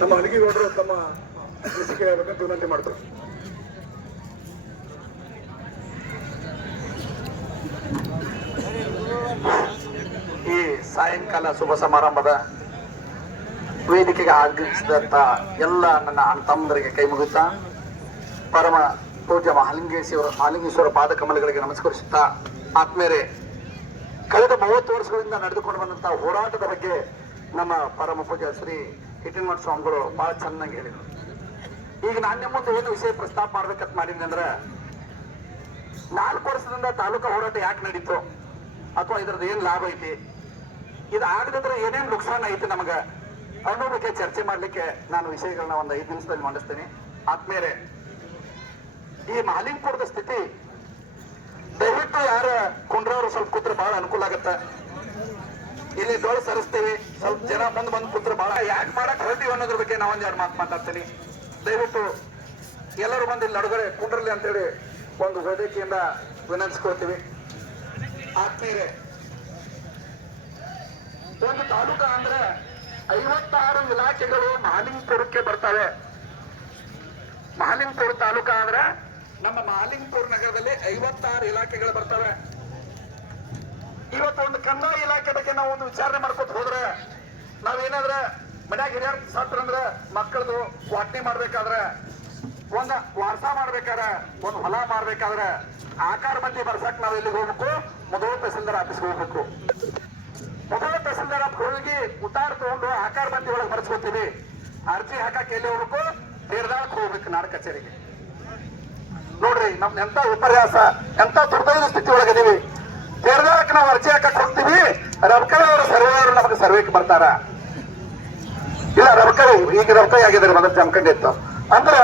ನಮ್ಮ ಅಲಿಗೇಗೌಡರು ತಮ್ಮ ಅನಿಸಿಕೆ ಹೇಳ್ಬೇಕಂತ ವಿನಂತಿ ಮಾಡ್ತಾರೆ. ಈ ಸಾಯಂಕಾಲ ಶುಭ ಸಮಾರಂಭದ ವೇದಿಕೆಗೆ ಆಗಮಿಸಿದಂತ ಎಲ್ಲ ನನ್ನ ಅಣ್ಣ ತಮ್ಮಂದರಿಗೆ ಕೈ ಮುಗಿತಾ ಪರಮ ಪೂಜ್ಯ ಮಹಾಲಿಂಗೇಶ್ವರ ಪಾದ ಕಮಲಗಳಿಗೆ ನಮಸ್ಕರಿಸುತ್ತಾ, ಆತ್ಮೇರೆ ಕಳೆದ 30 ವರ್ಷಗಳಿಂದ ನಡೆದುಕೊಂಡು ಬಂದಂತಹ ಹೋರಾಟದ ಬಗ್ಗೆ ನಮ್ಮ ಪರಮ ಪೂಜ್ಯ ಶ್ರೀ ಹಿಟ್ಟಿನಮಠ ಸ್ವಾಮಿಗಳು ಬಹಳ ಚೆನ್ನಾಗಿ ಹೇಳಿದರು. ಈಗ ನಾನು ನಿಮ್ಮ ಮುಂದೆ ಏನು ವಿಷಯ ಪ್ರಸ್ತಾಪ ಮಾಡ್ಬೇಕಂತ ಮಾಡಿದ್ನಿ ಅಂದ್ರೆ, 4 ವರ್ಷದಿಂದ ತಾಲೂಕಾ ಹೋರಾಟ ಯಾಕೆ ನಡೀತು ಅಥವಾ ಇದ್ರದ್ದು ಏನ್ ಲಾಭ ಐತಿ, ಇದು ಆಗದಿದ್ರೆ ಏನೇನ್ ನುಕ್ಸಾನ ಐತಿ ನಮಗ ಅನ್ನೋ ಬಗ್ಗೆ ಚರ್ಚೆ ಮಾಡ್ಲಿಕ್ಕೆ ನಾನು ವಿಷಯಗಳನ್ನ ಒಂದು 5 ನಿಮಿಷದಲ್ಲಿ ಮಂಡಿಸ್ತೀನಿ. ಆದ್ಮೇಲೆ ಈ ಮಹಾಲಿಂಗಪುರದ ಸ್ಥಿತಿ ದಯವಿಟ್ಟು ಯಾರ ಕುಂಡ್ರವ್ರು ಸ್ವಲ್ಪ ಕೂತ್ರೆ ಬಹಳ ಅನುಕೂಲ ಆಗತ್ತೆ. ಇಲ್ಲಿ ಡೋಳು ಸರಿಸ್ತೀವಿ, ಸ್ವಲ್ಪ ಜನ ಬಂದು ಕೂತ್ರೆ ಬಹಳ ಯಾಕೆ ಮಾಡಕ್ ಹೊರಟಿವಿ ಅನ್ನೋದ್ರ ಬಗ್ಗೆ ನಾ ಒಂದ್ 2 ಮಾತು ಮಾತಾಡ್ತೀನಿ. ದಯವಿಟ್ಟು ಎಲ್ಲರೂ ಬಂದು ಇಲ್ಲಿ ನಡುಗಡೆ ಕುಂಡ್ರಲಿ ಅಂತೇಳಿ ಒಂದು ವೇದಿಕೆಯಿಂದ ವಿನಂತಿಸ್ಕೊಳ್ತೀವಿ. ಆದ್ಮೇಲೆ ಒಂದು ತಾಲೂಕಾ ಅಂದ್ರೆ 56 ಇಲಾಖೆಗಳು ಮಹಾಲಿಂಗಪುರಕ್ಕೆ ಬರ್ತವೆ. ಮಹಾಲಿಂಗಪುರ ತಾಲೂಕಾ ಅಂದ್ರೆ ನಮ್ಮ ಮಹಾಲಿಂಗಪುರ ನಗರದಲ್ಲಿ 56 ಇಲಾಖೆಗಳು ಬರ್ತವೆ. ಇವತ್ತು ಒಂದು ಕಂದಾಯ ಇಲಾಖೆ ಬಗ್ಗೆ ನಾವು ಒಂದು ವಿಚಾರಣೆ ಮಾಡ್ಕೊತ ಹೋದ್ರೆ, ನಾವೇನಾದ್ರೆ ಮನ್ಯಾಗ ಹಿರಿಯರ್ ಸತ್ರ ಅಂದ್ರೆ ಮಕ್ಕಳದು ವಾಟನೆ ಮಾಡ್ಬೇಕಾದ್ರೆ, ಒಂದ್ ವಾರಸ ಮಾಡ್ಬೇಕಾದ್ರೆ, ಒಂದ್ ಹೊಲ ಮಾಡ್ಬೇಕಾದ್ರೆ ಆಕಾರ ಬಂದಿ ಬರ್ಸಕ್ ನಾವ್ ಎಲ್ಲಿಗೆ ಹೋಗ್ಬೇಕು? ಮೊದಲು ತಹಸೀಲ್ದಾರ್ ಆಫೀಸ್ಗೆ ಹೋಗ್ಬೇಕು. ಮೊದಲು ತಹಸೀಲ್ದಾರ್ ಆಫೀಸ್ ಹೋಗಿ ಉತ್ತಾರ ತಗೊಂಡು ಆಕಾರ ಬಂದಿ ಒಳಗೆ ಬರ್ಸ್ಕೊತೀವಿ. ಅರ್ಜಿ ಹಾಕಕ್ ಎಲ್ಲಿ ಹೋಗ್ಬೇಕು? ತೀರ್ದಾಳಕ್ ಹೋಗ್ಬೇಕು, ನಾಡ ಕಚೇರಿಗೆ. ನೋಡ್ರಿ ನಮ್ದು ಎಂತ ವಿಪರ್ಯಾಸ, ಎಂತ ದುರ್ದೈವ ಸ್ಥಿತಿ ಒಳಗಿದೀವಿ. ತೀರ್ದಾಳಕ್ ನಾವು ಅರ್ಜಿ ಹಾಕಕ್ ಹೋಗ್ತೀವಿ, ರಬ್ಕಳಿ ಅವರ ಸರ್ವೇಯವರು ನಮಗೆ ಸರ್ವೇಕ್ ಬರ್ತಾರ. ಇಲ್ಲ ರಬ್ಕಳಿ ಈಗ ರಬ್ಕಳಿ ಆಗಿದ್ದಾರೆ, ಮೊದಲು ಜಮಖಂಡಿತ್ತು. ಅಂದ್ರೆ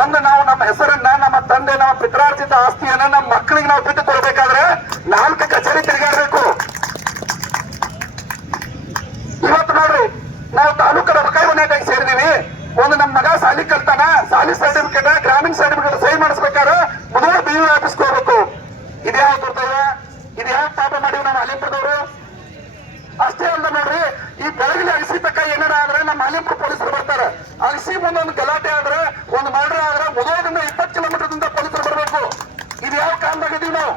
ಒಂದು ನಾವು ನಮ್ಮ ಹೆಸರನ್ನ, ನಮ್ಮ ತಂದೆ, ನಮ್ಮ ಪಿತ್ರಾರ್ಜಿತ ಆಸ್ತಿಯನ್ನ ನಮ್ಮ ಮಕ್ಕಳಿಗೆ ನಾವು ಬಿಟ್ಟು ಕೊಡ್ಬೇಕಾದ್ರೆ 4 ಕಚೇರಿ ತಿರುಗಾಡ್ಬೇಕು. ಇವತ್ತು ನೋಡ್ರಿ ನಾವು ತಾಲೂಕು ರಬಕಾಯಿ ಮನೆಯಾಗಿ ಸೇರಿದೀವಿ. ಒಂದು ನಮ್ಮ ಮಗ ಸಾಲಿ ಕಲ್ತಾನ, ಸಾಲಿ ಸರ್ಟಿಫಿಕೇಟ್, ಗ್ರಾಮೀಣ ಸರ್ಟಿಫಿಕೇಟ್ ಸಹಿ ಮಾಡಿಸ್ಬೇಕಾದ್ರೆ ಮೊದಲು BU ಆಫೀಸ್ಗೆ ಹೋಗ್ಬೇಕು. ಇದ್ಯಾವ ದುರ್ದೈವ, ಇದ್ಯಾವ ಪಾಪ ಮಾಡಿವಿ ನಮ್ಮ ಅಲಿಂಪುರದವರು. ಅಷ್ಟೇ ಅಲ್ಲ ನೋಡ್ರಿ, ಈ ಬೆಳಗಿನ ಅಗಸಿ ತಕ್ಕ ಏನಾರ ಆದ್ರೆ ನಮ್ಮ ಅಲಿಂಪುರ ಪೊಲೀಸರು ಬರ್ತಾರೆ. ಅಗಸಿ ಮುಂದೆ ಒಂದು ಗಲಾಟೆ ಆದ್ರೆ, ಒಂದು ಮರ್ಡರ್ ಆದ್ರೆ ಮೊದಲಿಂದ 20 ಕಿಲೋಮೀಟರ್ ಪೊಲೀಸರು ಬರಬೇಕು. ಇದು ಯಾವ ಕಾರಣದಾಗಿದ್ದೀವಿ ನಾವು?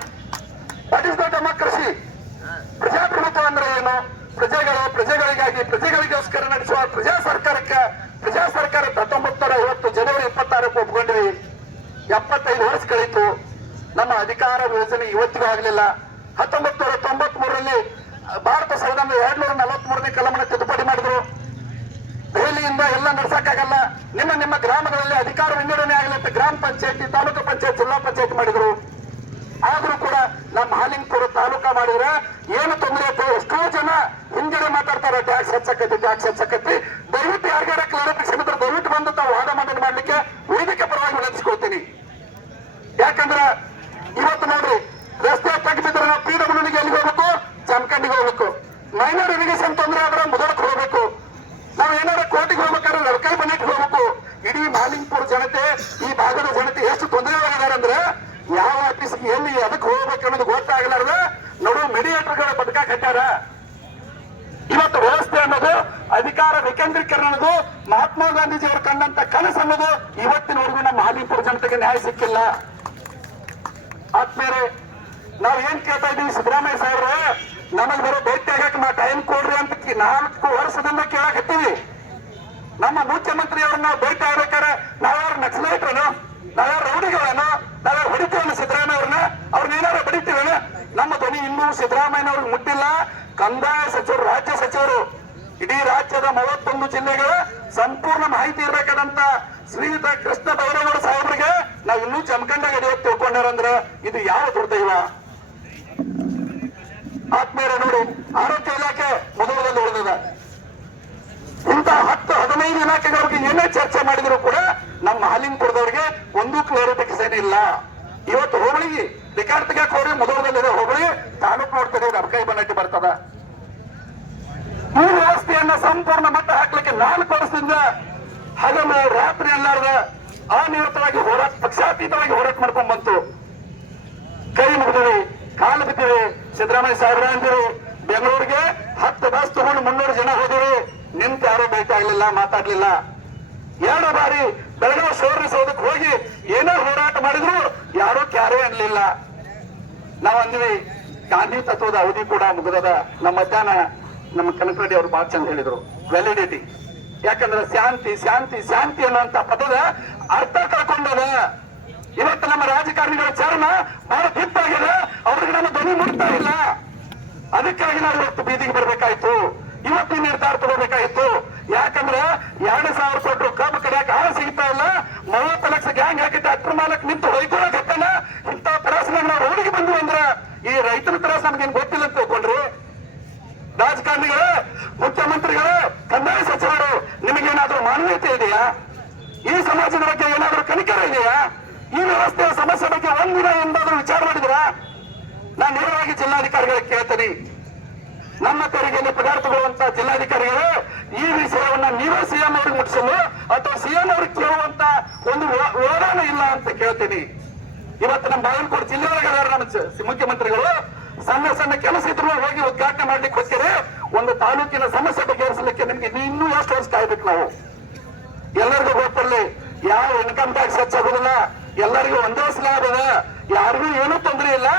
What is the democracy? ಪ್ರಜಾಪ್ರಭುತ್ವ ಅಂದ್ರೆ ಏನು? ಪ್ರಜೆಗಳಿಗಾಗಿ ಪ್ರಜೆಗಳಿಗೋಸ್ಕರ ನಡೆಸುವ ಪ್ರಜಾ ಸರ್ಕಾರಕ್ಕೆ, ಪ್ರಜಾ ಸರ್ಕಾರ 1950 ಜನವರಿ 26ಕ್ಕೆ ಒಪ್ಕೊಂಡಿವಿ. 75 ವರ್ಷ ಕಳೀತು. ನಮ್ಮ ಅಧಿಕಾರ ಯೋಜನೆ ಇವತ್ತಿಗೂ ಆಗಲಿಲ್ಲ. 1993ರಲ್ಲಿ ಭಾರತ ಸಂವಿಧಾನ 243ನೇ ಕಲಮನ್ನ ತಿದ್ದುಪಡಿ ಮಾಡಿದ್ರು. ದೆಹಲಿಯಿಂದ ಎಲ್ಲ ನಡ್ಸಕ್ಕಾಗಲ್ಲ, ನಿಮ್ಮ ಗ್ರಾಮಗಳಲ್ಲಿ ಅಧಿಕಾರ ವಿಂಗಡಣೆ ಆಗಲಿ ಗ್ರಾಮ ಪಂಚಾಯತಿ, ತಾಲೂಕು ಪಂಚಾಯತ್, ಜಿಲ್ಲಾ ಪಂಚಾಯತ್ ಮಾಡಿದ್ರು. ಆದ್ರೂ ಕೂಡ ನಮ್ಮ ಮಹಾಲಿಂಗಪುರ ತಾಲೂಕಾ ಮಾಡಿದ್ರೆ ಏನು ತೊಂದರೆ ಆಯ್ತು? ಎಷ್ಟೋ ಜನ ಹಿಂಗಡೆ ಮಾತಾಡ್ತಾರೆ, ಟ್ಯಾಕ್ಸ್ ಹೆಚ್ಚಕೈತಿ. ದಯವಿಟ್ಟು ಯಾರಿಗಾರ ಕ್ಲಾರಿಫಿಕೇಶನ್ ಇದ್ರೆ ದಯವಿಟ್ಟು ಬಂದು ತಾವು ವಾದ ಮಾಡ್ಲಿಕ್ಕೆ ವೇದಿಕೆ ಪರವಾಗಿ ವಿನಂತಿಸ್ಕೊಳ್ತೀನಿ. ಯಾಕಂದ್ರೆ ಇವತ್ತು ನೋಡ್ರಿ, ರಸ್ತೆ ತೆಗೆದಿದ್ರೆ ನಾವು PWDಗೆ ಎಲ್ಲಿಗೆ ಹೋಗ್ಬೇಕು? ಜಮಖಂಡಿಗೆ ಹೋಗ್ಬೇಕು. ಮೈನರ್ ಇರಿಗೇಷನ್ ತೊಂದರೆ ಆದ್ರೆ ಮುದಳಕ್ಕೆ ಹೋಗ್ಬೇಕು. ನಾವು ಏನಾರ ಕೋರ್ಟಿಗೆ ಹೋಗ್ಬೇಕಾದ್ರೆ ನಡ್ಕೈ ಮನೆಗೆ ಹೋಗ್ಬೇಕು. ಇಡೀ ಮಹಾಲಿಂಗಪುರ ಜನತೆ, ಈ ಭಾಗದ ಜನತೆ ಎಷ್ಟು ತೊಂದರೆ ಆಗಿದ್ದಾರೆ ಅಂದ್ರೆ, ಯಾವ ಆಫೀಸ್ಗೆ ಎಲ್ಲಿ ಅದಕ್ಕೆ ಹೋಗ್ಬೇಕು ಅನ್ನೋದು ಗೊತ್ತಾಗಲಾರ್ದ ನೋಡು ಮೆಡಿಯೇಟರ್ಗಳ ಬದುಕಾಕ್ ಹಟ್ಟಾರ. ಇವತ್ತು ವ್ಯವಸ್ಥೆ ಅನ್ನೋದು, ಅಧಿಕಾರ ವಿಕೇಂದ್ರೀಕರಣ ಅನ್ನೋದು, ಮಹಾತ್ಮ ಗಾಂಧೀಜಿಯವರು ಕಂಡಂತ ಕನಸು ಅನ್ನೋದು ಇವತ್ತಿನವರೆಗೂ ನಮ್ಮ ಮಹಾಲಿಂಗಪುರ ಜನತೆಗೆ ನ್ಯಾಯ ಸಿಕ್ಕಿಲ್ಲ. ಆದ್ಮೇಲೆ ನಾವ್ ಏನ್ ಕೇಳ್ತಾ ಇದೀವಿ? ಸಿದ್ದರಾಮಯ್ಯ ಸಾಹೇಬ್ರೆ ನಮಗ್ ಬರೋ ಭೇಟಿ ಆಗಕ್ಕೆ ಟೈಮ್ ಕೊಡ್ರಿ ಅಂತ 4 ವರ್ಷದಿಂದ ಕೇಳಕತ್ತೀವಿ. ನಮ್ಮ ಮುಖ್ಯಮಂತ್ರಿ ಅವ್ರನ್ನ ಭೇಟಿ ಆಗ್ಬೇಕಾರೆ ನಾವ್ಯಾರು ನಕ್ಸಲೈಟ್ರನು, ನಾವ್ಯಾರು ರೌಡಿಗಳೇನೋ, ನಾವ್ಯಾರು ಹೊಡಿತೀವನ್ನ ಸಿದ್ದರಾಮಯ್ಯ ಅವ್ರನ್ನ ಏನಾರು ಹೊಡಿತೀವೇನ? ನಮ್ಮ ಧ್ವನಿ ಇನ್ನೂ ಸಿದ್ದರಾಮಯ್ಯನವ್ರಿಗೆ ಮುಟ್ಟಿಲ್ಲ. ಕಂದಾಯ ಸಚಿವರು, ರಾಜ್ಯ ಸಚಿವರು, ಇಡೀ ರಾಜ್ಯದ 31 ಜಿಲ್ಲೆಗಳ ಸಂಪೂರ್ಣ ಮಾಹಿತಿ ಇರಬೇಕಾದಂತ ಶ್ರೀಯುತ ಕೃಷ್ಣ ಬೈರೇಗೌಡ ಸಾಹೇಬ್ರಿಗೆ ನಾವು ಇನ್ನೂ ಜಮಖಂಡಾಗ ಹಿಡಿಯೋಕೆ ತಿಳ್ಕೊಂಡಾರಂದ್ರ ಇದು ಯಾವ ದುರ್ದೈವ? ಆದ್ಮೇಲೆ ನೋಡಿ, ಆರೋಗ್ಯ ಇಲಾಖೆ ಮೊದಲದಲ್ಲಿ ಉಳಿದಿದೆ. ಇಂಥ 10-15 ಇಲಾಖೆಗಳ ಬಗ್ಗೆ ಏನೇ ಚರ್ಚೆ ಮಾಡಿದ್ರು ಕೂಡ ನಮ್ಮ ಮಹಾಲಿಂಗಪುರದವರಿಗೆ ಒಂದು ಕ್ಲಾರಿಫಿಕೇಶನ್ ಇಲ್ಲ. ಇವತ್ತು ಹೋಬಳಿ ರಿಕಾರ್ಡ್ ತೆಗಿಯಕ್ ಹೋಗ್ರಿ, ಮೊದಲದಲ್ಲಿದೆ ಹೋಬಳಿ ತಾಲೂಕು ನೋಡ್ತದೆ, ಅಬಕಾಯಿ ಬನ್ನಟ್ಟಿ ಬರ್ತದ. ಈ ವ್ಯವಸ್ಥೆಯನ್ನ ಸಂಪೂರ್ಣ ಮಟ್ಟ ಹಾಕ್ಲಿಕ್ಕೆ 4 ವರ್ಷದಿಂದ ಹಗಲು ರಾತ್ರಿ ಅಲ್ಲಾರ್ದ ಅನಿಯಮಿತವಾಗಿ ಹೋರಾಟ, ಪಕ್ಷಾತೀತವಾಗಿ ಹೋರಾಟ ಮಾಡ್ಕೊಂಡ್ ಬಂತು. ಕೈ ಮುಗಿದಿವಿ, ಕಾಲು ಬಿದ್ದಿವಿ. ಸಿದ್ದರಾಮಯ್ಯ ಸಾಹೇಬ್ರ ಅಂದಿರು, ಬೆಂಗಳೂರಿಗೆ 10 ಬಸ್ ತಗೊಂಡು 300 ಜನ ಹೋದಿರಿ, ನಿಂತ ಯಾರು ಭೇಟಿ ಆಗ್ಲಿಲ್ಲ, ಮಾತಾಡ್ಲಿಲ್ಲ. ಎರಡು ಬಾರಿ ಬೆಳಗಾವಿ ಸುವರ್ಣಸೌಧಕ್ಕೆ ಹೋಗಿ ಏನೋ ಹೋರಾಟ ಮಾಡಿದ್ರು ಯಾರೂ ಕ್ಯಾರೇ ಅನ್ಲಿಲ್ಲ. ನಾವು ಅಂದ್ವಿ ಗಾಂಧಿ ತತ್ವದ ಅವಧಿ ಕೂಡ ಮುಗಿದದ. ನಮ್ಮ ಮಧ್ಯಾಹ್ನ ನಮ್ಮ ಕನಕರೆಡ್ಡಿ ಅವರು ಬಹಳ ಚಂದ ಹೇಳಿದ್ರು, ವ್ಯಾಲಿಡಿಟಿ. ಯಾಕಂದ್ರೆ ಶಾಂತಿ ಶಾಂತಿ ಶಾಂತಿ ಅನ್ನುವಂತ ಪದದ ಅರ್ಥ ಕಳ್ಕೊಂಡದ. ಇವತ್ತು ನಮ್ಮ ರಾಜಕಾರಣಿಗಳ ಚರ್ಮ ಬಹಳ ಕಿತ್ತಾಗಿದೆ, ಅವ್ರಿಗೆ ನಮ್ಮ ಧ್ವನಿ ಮುಟ್ತಾ ಇಲ್ಲ. ಅದಕ್ಕಾಗಿ ನಾವು ಇವತ್ತು ಬೀದಿಗೆ ಬರ್ಬೇಕಾಯ್ತು, ಇವತ್ತು ನಿರ್ಧಾರ ತಗೋಬೇಕಾಯ್ತು. ಯಾಕಂದ್ರೆ 2,000 ಕೋಟಿ ಕಬ್ಬು ಕಡಿಯಾಕ ಹಾಳು ಸಿಗ್ತಾ ಇಲ್ಲ, 30 ಲಕ್ಷ ಗ್ಯಾಂಗ್ ಹಾಕಿ ಟ್ರ್ಯಾಕ್ಟರ್ ಮಾಲಕ್ ನಿಂತು ಹೊಯ್ಕೊಳಕತ್ತಾನ. ಇಂಥ ತ್ರಾಸನಾಗ ನಾವು ರೋಡಿಗೆ ಬಂದ್ವಿ ಅಂದ್ರ ಈ ರೈತರ ತ್ರಾಸ ನಮ್ಗೇನ್ ಗೊತ್ತಿಲ್ಲ ಅಂತ ತಿಳ್ಕೊಂಡ್ರಿ. ರಾಜಕಾರಣಿಗಳು, ಮುಖ್ಯಮಂತ್ರಿಗಳು, ಕಂದಾಯ ಸಚಿವರು, ನಿಮಗೇನಾದ್ರೂ ಮಾನವೀಯತೆ ಇದೆಯಾ? ಈ ಸಮಾಜದ ಬಗ್ಗೆ ಏನಾದ್ರೂ ಕನಿಕರ ಇದೆಯಾ? ಈ ವ್ಯವಸ್ಥೆಯ ಸಮಸ್ಯೆ ಬಗ್ಗೆ ಒಂದಿನ ಎಂದಾದ್ರೂ ವಿಚಾರ ಮಾಡಿದ್ರಾ? ನಾನು ನೇರವಾಗಿ ಜಿಲ್ಲಾಧಿಕಾರಿಗಳಿಗೆ ಕೇಳ್ತೀನಿ, ನಮ್ಮ ತೆರಿಗೆಯಲ್ಲಿ ಪಗಾರ ತಗೊಳ್ಳುವಂತ ಜಿಲ್ಲಾಧಿಕಾರಿಗಳು ಈ ವಿಷಯವನ್ನ ನೀವೇ ಸಿಎಂ ಅವ್ರಿಗೆ ಮುಟ್ಟಿಸಲು ಅಥವಾ ಸಿಎಂ ಅವ್ರಿಗೆ ಕೇಳುವಂತ ಒಂದು ವಿಧಾನ ಇಲ್ಲ ಅಂತ ಕೇಳ್ತೀನಿ. ಇವತ್ತು ನಮ್ಮ ಬಾಗಲಕೋಟೆ ಜಿಲ್ಲೆಯೊಳಗೆ ನಮ್ಮ ಮುಖ್ಯಮಂತ್ರಿಗಳು ಸಣ್ಣ ಸಣ್ಣ ಕೆಲಸ ಇದ್ರು ಹೋಗಿ ಉದ್ಘಾಟನೆ ಮಾಡ್ಲಿಕ್ಕೆ ಹೋಗ್ತಾರೆ. ಒಂದು ತಾಲೂಕಿನ ಸಮಸ್ಯೆ ಬಗೆಹರಿಸಲಿಕ್ಕೆ ನಿಮ್ಗೆ ಇನ್ನೂ ಎಷ್ಟು ವರ್ಷ ಕಾಯ್ಬೇಕು ನಾವು? ಎಲ್ಲರಿಗೂ ಗೊತ್ತಿರಲಿ, ಯಾವ ಇನ್ಕಮ್ ಟ್ಯಾಕ್ಸ್ ಹೆಚ್ಚಾಗೋದಿಲ್ಲ, ಎಲ್ಲರಿಗೂ ಒಂದೇ ಸ್ಲಾಬ್ ಅದ, ಯಾರಿಗೂ ಏನೂ ತೊಂದರೆ ಇಲ್ಲ.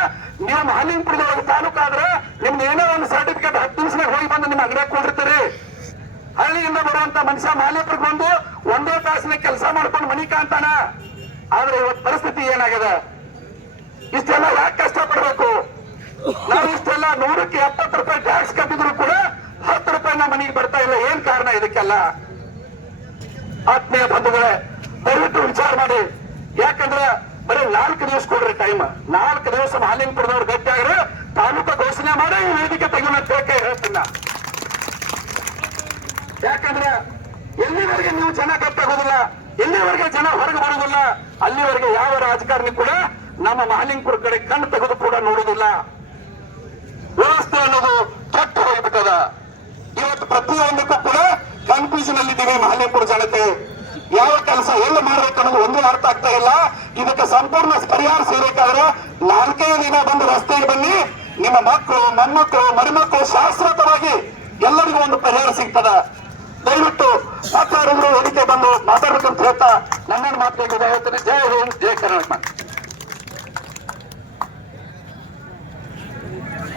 ನೀವು ಮಾಲಿನ್ಯಪುರದೊಳಗೆ ತಾಲೂಕು ಆದ್ರೆ ನಿಮ್ಗೆ ಏನೋ ಒಂದು ಸರ್ಟಿಫಿಕೇಟ್ 10 ನಿಮಿಷನಾಗ ಹೋಗಿ ಬಂದು ನಿಮ್ಮ ಅಂಗಡಿಯಾಗ ಕೊಡಿರ್ತೀರಿ. ಹಳ್ಳಿಯಿಂದ ಬರುವಂತ ಮನುಷ್ಯ ಮಾಲಿನ್ಯಪುರಕ್ಕೆ ಬಂದು ಒಂದೇ ತಾಸಿನ ಕೆಲಸ ಮಾಡ್ಕೊಂಡು ಮನಿ ಕಾಣ್ತಾನ. ಆದ್ರೆ ಇವತ್ತು ಪರಿಸ್ಥಿತಿ ಏನಾಗಿದೆ? ಇಷ್ಟೆಲ್ಲ ಯಾಕೆ ಕಷ್ಟಪಡ್ಬೇಕು? ನಾವು ಇಷ್ಟೆಲ್ಲ 100ಕ್ಕೆ 70 ರೂಪಾಯಿ ಟ್ಯಾಕ್ಸ್ ಕಟ್ಟಿದ್ರು ಕೂಡ 10 ರೂಪಾಯಿ ನಮ್ಮ ಮನೆಗೆ ಬರ್ತಾ ಇಲ್ಲ. ಏನ್ ಕಾರಣ ಇದಕ್ಕೆಲ್ಲ? ಆತ್ಮೀಯ ಬಂಧುಗಳೇ, ದಯವಿಟ್ಟು ವಿಚಾರ ಮಾಡಿ. ಯಾಕಂದ್ರೆ ಬರೀ 4 ದಿವಸ ಕೊಡ್ರಿ ಟೈಮ್. 4 ದಿವಸ ಮಾಲಿನ್ಯಪುರದವ್ರು ಗಟ್ಟಿಯಾಗ್ರೆ ತಾಲೂಕು ಘೋಷಣೆ ಮಾಡಿ ಈ ವೇದಿಕೆ ತೆಗೆಯುವಂತ ಹೇಳ್ತೀನ. ಯಾಕಂದ್ರೆ ಎಲ್ಲಿವರೆಗೆ ನೀವು ಜನ ಗಟ್ಟಾಗೋದಿಲ್ಲ, ಎಲ್ಲಿವರೆಗೆ ಜನ ಹೊರಗೆ ಬರುವುದಿಲ್ಲ, ಅಲ್ಲಿವರೆಗೆ ಯಾವ ರಾಜಕಾರಣಿ ಕೂಡ ನಮ್ಮ ಮಾಲಿನ್ಯಪುರ ಕಡೆ ಕಣ್ಣು ತೆಗೆದು ಕೂಡ ನೋಡುವುದಿಲ್ಲ. ವ್ಯವಸ್ಥೆ ಅನ್ನೋದು ಕೆಟ್ಟು ಹೋಗ್ಬಿಟ್ಟದ. ಇವತ್ತು ಪ್ರತಿಯೊಂದಕ್ಕೂ ಕೂಡ ಕನ್ಫ್ಯೂಷನ್ ಅಲ್ಲಿದ್ದೀವಿ ಮಾಲಿನ್ಯಪುರ ಜನತೆ. ಯಾವ ಕೆಲಸ ಎಲ್ಲಿ ಮಾಡ್ಬೇಕು ಅನ್ನೋದು ಒಂದು ಅರ್ಥ ಆಗ್ತಾ ಇಲ್ಲ. ಇದಕ್ಕೆ ಸಂಪೂರ್ಣ ಪರಿಹಾರ ಸಿಗಬೇಕಾದ್ರೆ 4 ದಿನ ಬಂದು ರಸ್ತೆಗೆ ಬನ್ನಿ. ನಿಮ್ಮ ಮಕ್ಕಳು, ಮೊಮ್ಮಕ್ಕಳು, ಮರಿಮಕ್ಕಳು ಶಾಶ್ವತವಾಗಿ ಎಲ್ಲರಿಗೂ ಒಂದು ಪರಿಹಾರ ಸಿಗ್ತದ. ದಯವಿಟ್ಟು ಮಾತಾಡಿದ್ರು ವೇದಿಕೆ ಬಂದು ಮಾತಾಡ್ಬೇಕಂತ ಹೇಳ್ತಾ ನನ್ನನ್ನು ಮಾತನಾಡಿದ ಹೇಳ್ತೀನಿ. ಜೈ ಹಿಂದ್, ಜೈ ಕರ್ನಾಟಕ.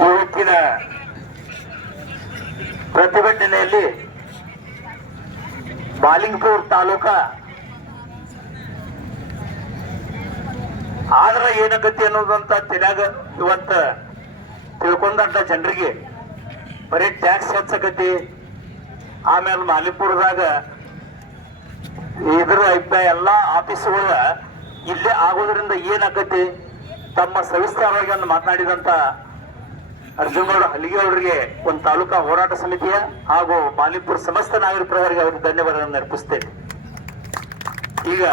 ಇವತ್ತಿನ ಪ್ರತಿಭಟನೆಯಲ್ಲಿ ಮಾಲಿಂಗಪುರ ತಾಲೂಕ ಆದ್ರ ಏನಾಗತ್ತೆ ಅನ್ನೋದಂತ ತಿಳಿಯಾಗ ಇವತ್ತ ತಿಳ್ಕೊಂಡಂತ ಜನರಿಗೆ ಬರೀ ಟ್ಯಾಕ್ಸ್ ಹೆಚ್ಚಾಗತಿ. ಆಮೇಲೆ ಮಾಲಿಪುರದಾಗ ಇದ್ರ ಅಭಿಪ್ರಾಯ ಎಲ್ಲಾ ಆಫೀಸ್ಗಳ ಇಲ್ಲೇ ಆಗೋದ್ರಿಂದ ಏನಾಗತಿ? ತಮ್ಮ ಸವಿಸ್ತಾರವಾಗಿ ಒಂದು ಮಾತನಾಡಿದಂತ ಅರ್ಜುನಗೌಡ ಹಲಿಗೆಯವರಿಗೆ ಒಂದು ತಾಲೂಕಾ ಹೋರಾಟ ಸಮಿತಿಯ ಹಾಗೂ ಮಾಲಿಪುರ ಸಮಸ್ತ ನಾಗರಿಕರವರಿಗೆ ಅವರಿಗೆ ಧನ್ಯವಾದಗಳನ್ನು ಅರ್ಪಿಸ್ತೇನೆ. ಈಗ